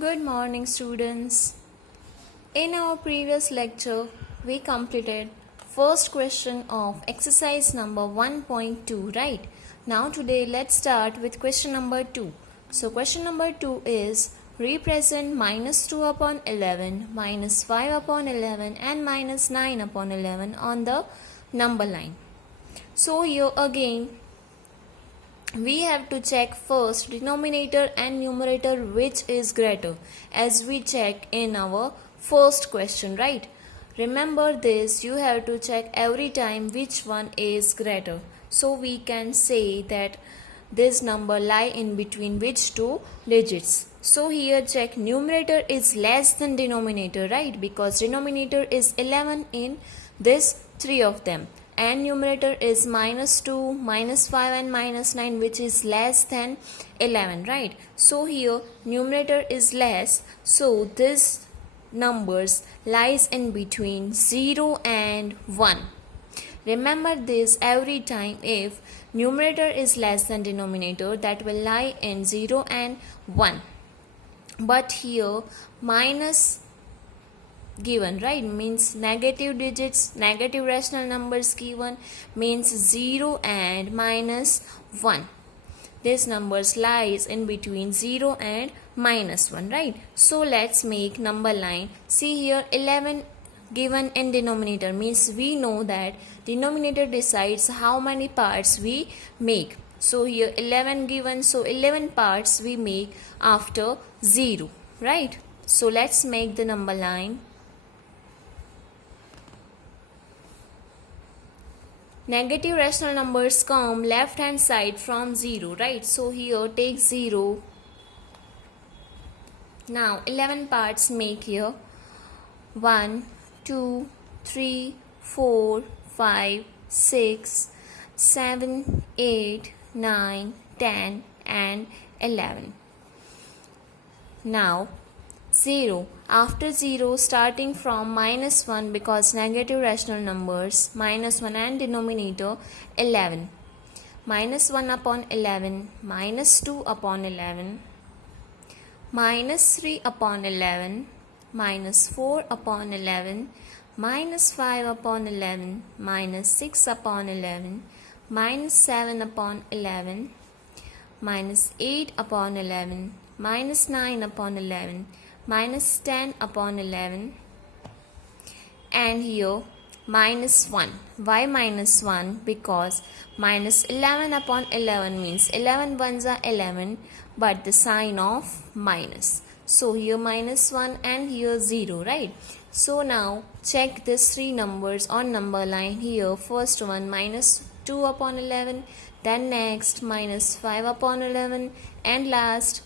Good morning, students. In our previous lecture, we completed first question of exercise number 1.2, right? Now today let's start with question number 2. So question number 2 is represent minus 2 upon 11, minus 5 upon 11 and minus 9 upon 11 on the number line. So here again we have to check first denominator and numerator which is greater, as we check in our first question, right? Remember this, you have to check every time which one is greater, so we can say that this number lie in between which two digits. So here check numerator is less than denominator, right? Because denominator is 11 in this three of them, and numerator is minus 2, minus 5 and minus 9, which is less than 11, right? So here numerator is less, so this numbers lies in between 0 and 1. Remember this every time, if numerator is less than denominator, that will lie in 0 and 1. But here minus given, right, means negative digits, negative rational numbers given, means 0 and minus 1. This numbers lies in between 0 and minus 1, right? So let's make number line. See here 11 given in denominator, means we know that denominator decides how many parts we make. So here 11 given, so 11 parts we make after 0, right? So let's make the number line. Negative rational numbers come left hand side from 0, right? So here take 0. Now 11 parts make here 1, 2, 3, 4, 5, 6, 7, 8, 9, 10 and 11. Now 0. After 0, starting from minus 1, because negative rational numbers, minus 1 and denominator 11. Minus 1 upon 11, minus 2 upon 11, minus 3 upon 11, minus 4 upon 11, minus 5 upon 11, minus 6 upon 11, minus 7 upon 11, minus 8 upon 11, minus 9 upon 11, minus 10 upon 11, and here minus 1. Why minus 1? Because minus 11 upon 11 means 11 ones are 11, but the sign of minus. So here minus 1 and here 0, right? So now check these three numbers on number line. Here first one minus 2 upon 11, then next minus 5 upon 11, and last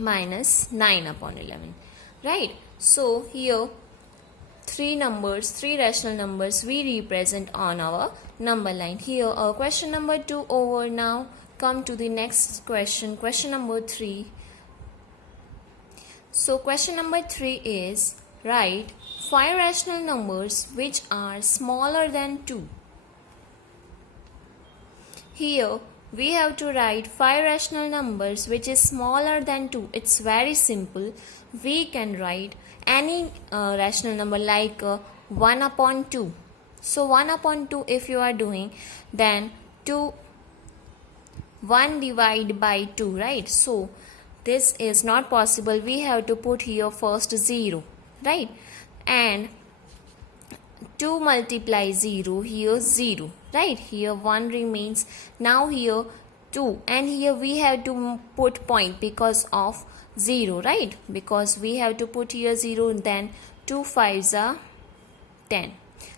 minus 9 upon 11, right? So here three rational numbers we represent on our number line. Here our question number 2 over. Now come to the next question, question number 3. So question number 3 is write 5 rational numbers which are smaller than 2. Here we have to write 5 rational numbers which is smaller than 2. It's very simple. We can write any rational number like 1 upon 2. So 1 upon 2 if you are doing, then 1 divided by 2, right? So this is not possible. We have to put here first 0, right? And 2 multiply 0, here 0, right? Here 1 remains. Now here 2, and here we have to put point because of 0, right? Because we have to put here 0, then 2 5s are 10.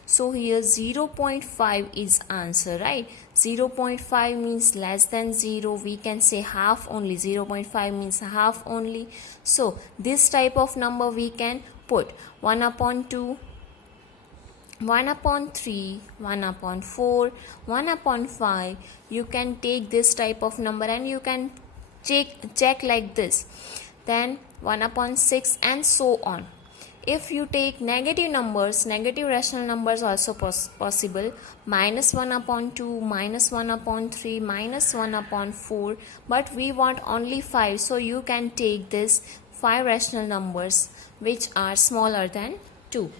So here 0.5 is answer, right? 0.5 means less than 0. We can say half only. 0.5 means half only. So this type of number we can put 1 upon 2, 1 upon 3, 1 upon 4, 1 upon 5. You can take this type of number and you can check like this. Then 1 upon 6 and so on. If you take negative numbers, negative rational numbers also possible, minus 1 upon 2, minus 1 upon 3, minus 1 upon 4, but we want only 5, so you can take this 5 rational numbers which are smaller than 2.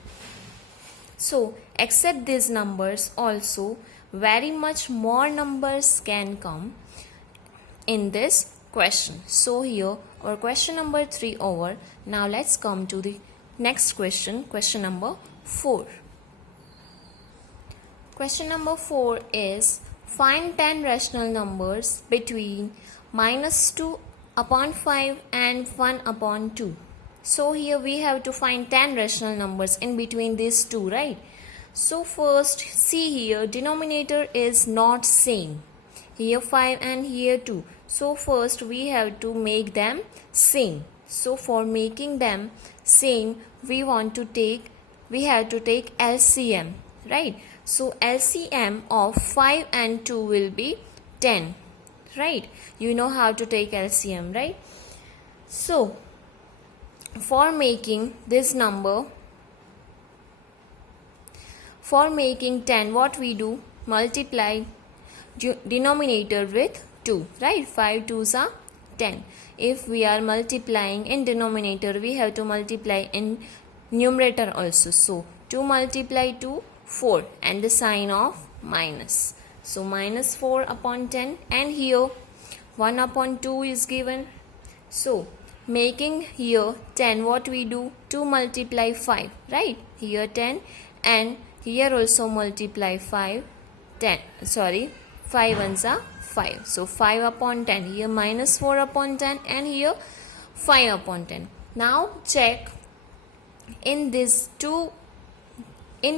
So except these numbers also very much more numbers can come in this question. So here our question number 3 over. Now let's come to the next question, question number 4. Question number 4 is find 10 rational numbers between minus 2 upon 5 and 1 upon 2. So here we have to find 10 rational numbers in between these two, right? So first see here, denominator is not same. Here 5 and here 2. So first we have to make them same. So for making them same, we have to take LCM, right? So LCM of 5 and 2 will be 10, right? You know how to take LCM, right? So for making this number, for making 10, what we do? Multiply denominator with 2, right? 5 2s are 10. If we are multiplying in denominator, we have to multiply in numerator also. So 2 multiply 2, 4, and the sign of minus. So minus 4 upon 10, and here 1 upon 2 is given. So making here 10, what we do? 2 multiply 5, right? Here 10, and here also multiply 5, 10. 5 ones are 5. So 5 upon 10. Here minus 4 upon 10, and here 5 upon 10. Now check in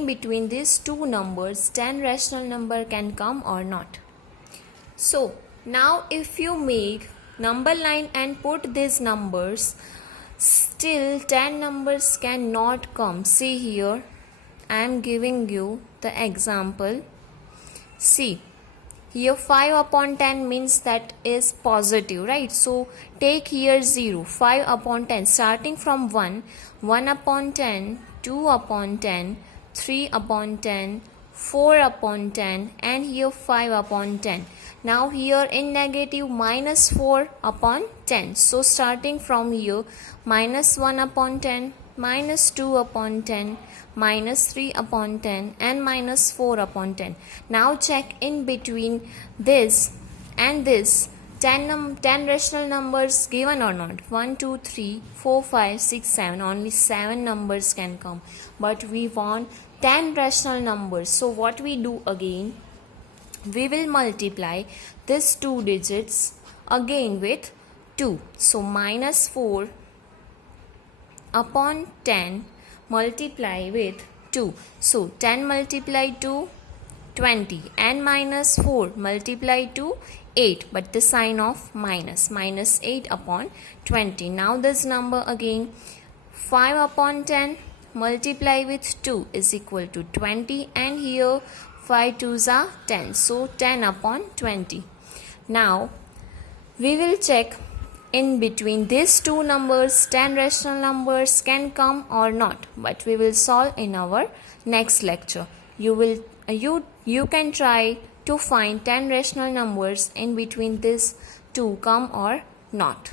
between these two numbers, 10 rational number can come or not. So now if you make number line and put these numbers, still 10 numbers cannot come. See here, I am giving you the example. See here 5 upon 10 means that is positive, right? So take here 0, 5 upon 10, starting from 1, 1 upon 10, 2 upon 10, 3 upon 10, 4 upon 10, and here 5 upon 10. Now here in negative, minus 4 upon 10. So starting from here, minus 1 upon 10, minus 2 upon 10, minus 3 upon 10, and minus 4 upon 10. Now check in between this and this, 10 rational numbers given or not? 1 2 3 4 5 6 7. Only 7 numbers can come, but we want 10 rational numbers. So what we do again? We will multiply this 2 digits again with 2. So minus 4 upon 10 multiply with 2. So 10 multiply 2, 20, and minus 4 multiply 2, 8, but the sign of minus, minus 8 upon 20. Now this number again, 5 upon 10 multiply with 2 is equal to 20, and here 5 2s are 10, so 10 upon 20. Now we will check in between these two numbers, 10 rational numbers can come or not, but we will solve in our next lecture. You can try to find 10 rational numbers in between these two come or not.